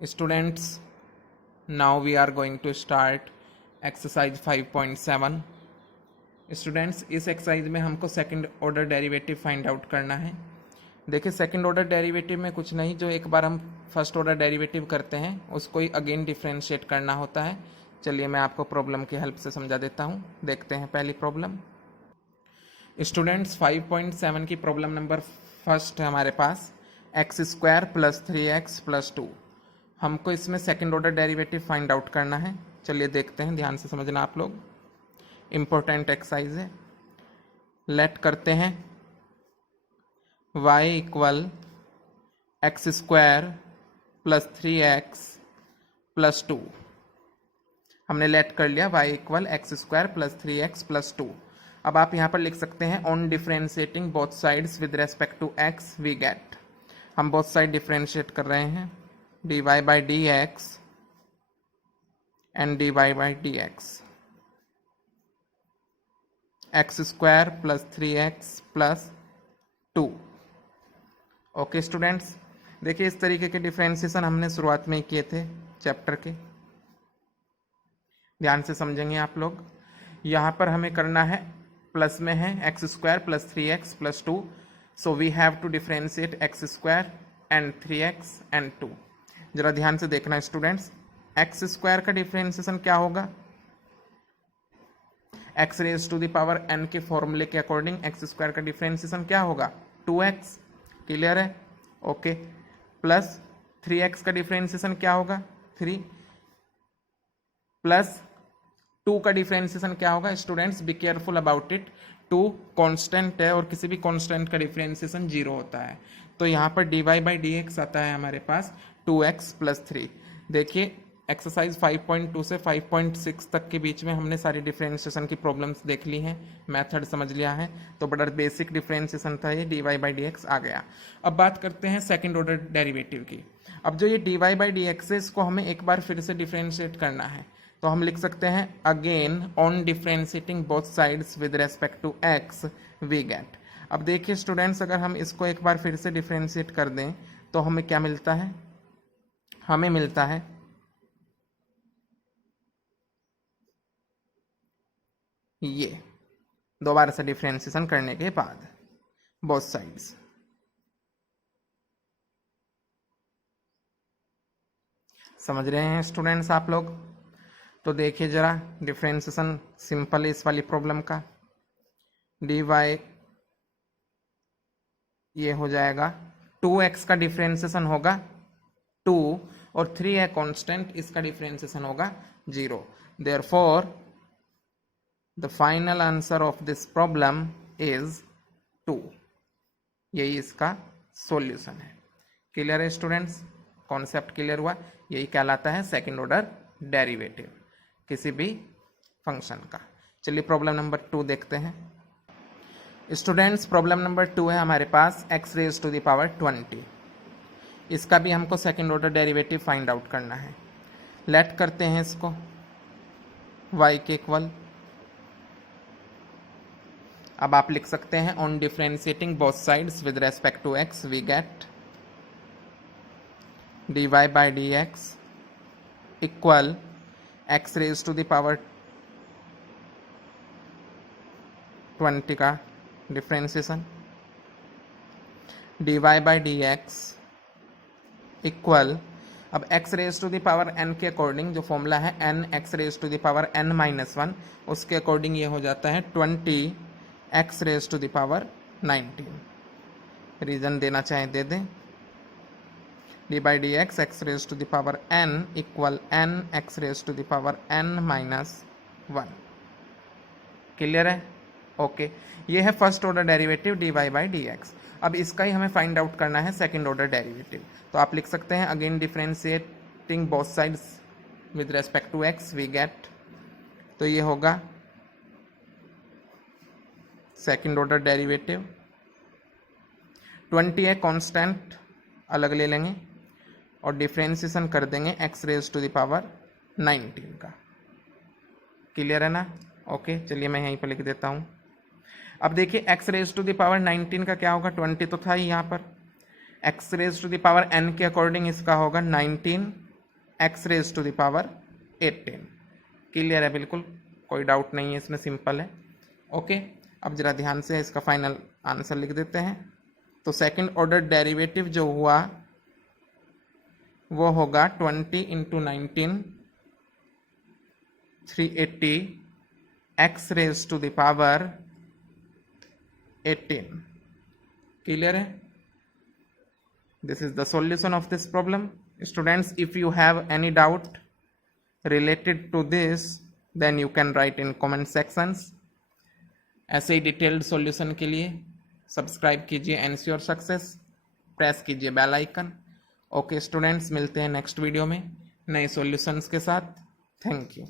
Students, now we are going to start exercise 5.7. Students, इस exercise में हमको second order derivative find out करना है। देखिए, सेकंड ऑर्डर डेरिवेटिव में कुछ नहीं, जो एक बार हम फर्स्ट ऑर्डर डेरिवेटिव करते हैं उसको ही अगेन डिफ्रेंशिएट करना होता है। चलिए मैं आपको प्रॉब्लम की हेल्प से समझा देता हूँ। देखते हैं पहली प्रॉब्लम। स्टूडेंट्स, 5.7 की प्रॉब्लम नंबर फर्स्ट है हमारे पास। X square plus 3x plus 2। हमको इसमें second order derivative find out करना है। चलिए देखते हैं, ध्यान से समझना आप लोग, इम्पोर्टेंट एक्सरसाइज है। लेट करते हैं y equal x square plus 3x plus 2। हमने लेट कर लिया y equal x square plus 3x plus 2। अब आप यहाँ पर लिख सकते हैं on differentiating both sides with respect to x we get. हम बोथ साइड डिफ्रेंशिएट कर रहे हैं, dy by d x and dy by d x square plus 3x plus 2। Okay students, देखिए इस तरीके के डिफ्रेंशिएशन हमने शुरुआत में ही किए थे चैप्टर के, ध्यान से समझेंगे आप लोग। यहाँ पर हमें करना है, प्लस में है x square plus 3x plus 2, so we have to differentiate x square and 3x and 2। जरा ध्यान से देखना स्टूडेंट्स, एक्स स्क्वायर का डिफ्रेंशिएशन क्या होगा? X raise to the power n के फॉर्मूले के अकॉर्डिंग एक्स स्क्वायर का डिफ्रेंशिएशन क्या होगा? 2x। क्लियर है? ओके। प्लस 3x का डिफ्रेंशिएशन क्या होगा? 3। प्लस 2 का डिफ्रेंशिएशन क्या होगा? Students be careful about it, 2 constant है और किसी भी कांस्टेंट का डिफ्रेंशिएशन 0 होता है। तो यहाँ पर dy बाई डी एक्स आता है हमारे पास 2x प्लस 3। देखिए एक्सरसाइज 5.2 से 5.6 तक के बीच में हमने सारी डिफरेंशिएशन की प्रॉब्लम्स देख ली हैं, मेथड समझ लिया है। तो बड़ा बेसिक डिफरेंशिएशन था ये, dy बाई डी एक्स आ गया। अब बात करते हैं सेकंड ऑर्डर डेरिवेटिव की। अब जो ये dy बाई डी एक्स है, इसको हमें एक बार फिर से डिफरेंशिएट करना है। तो हम लिख सकते हैं again on differentiating both sides with respect to x we get. अब देखिए स्टूडेंट्स, अगर हम इसको एक बार फिर से डिफरेंशिएट कर दें तो हमें क्या मिलता है? हमें मिलता है ये, दोबारा से डिफरेंशिएशन करने के बाद बोथ साइड्स। समझ रहे हैं स्टूडेंट्स आप लोग? तो देखिए जरा डिफरेंशिएशन सिंपल है इस वाली प्रॉब्लम का। dy ये हो जाएगा 2x का डिफरेंशिएशन होगा 2 और 3 है कांस्टेंट, इसका डिफरेंशिएशन होगा 0। Therefore the final answer of this problem is 2। यही इसका सॉल्यूशन है। क्लियर है स्टूडेंट्स? कॉन्सेप्ट क्लियर हुआ? यही कहलाता है सेकंड ऑर्डर डेरिवेटिव किसी भी फंक्शन का। चलिए प्रॉब्लम नंबर 2 देखते हैं। स्टूडेंट्स, प्रॉब्लम नंबर 2 है हमारे पास x raise to the power 20। इसका भी हमको second order derivative find out करना है। लेट करते हैं इसको y के इक्वल। अब आप लिख सकते हैं on differentiating both sides with respect to x we get dy by d x equal x raise to the power 20 का differentiation dy by d x equal, अब x raise to the power n के according जो formula है n x raise to the power n minus 1, उसके according ये हो जाता है 20 x raise to the power 19। Reason देना चाहे दे दें। D by d x x raise to the power n equal n x raise to the power n minus 1। Clear है? Okay. ये है first order derivative dy by d x. अब इसका ही हमें find out करना है सेकंड ऑर्डर डेरिवेटिव। तो आप लिख सकते हैं again differentiating both sides with respect to x we get, तो ये होगा सेकंड ऑर्डर डेरिवेटिव। 20 है कांस्टेंट, अलग ले लेंगे और डिफरेंशिएशन कर देंगे x raise to the power 19 का। क्लियर है ना? ओके, चलिए मैं यहीं पर लिख देता हूँ। अब देखिए x raise to the power 19 का क्या होगा? 20 तो था ही यहाँ पर। x raise to the power n के अकॉर्डिंग इसका होगा 19 x raise to the power 18। Clear है, बिल्कुल कोई डाउट नहीं है इसमें, सिंपल है। ओके, अब जरा ध्यान से इसका फाइनल आंसर लिख देते हैं। तो सेकंड ऑर्डर डेरिवेटिव जो हुआ वो होगा 20 into 19 380 x raise to the power 18। Clear है? This is the solution of this problem. Students, if you have any doubt related to this, then you can write in comment sections. ऐसे ही detailed solution के लिए subscribe कीजिए ensure success, press कीजिए bell icon. Okay students, मिलते हैं next video में नए solutions के साथ। Thank you.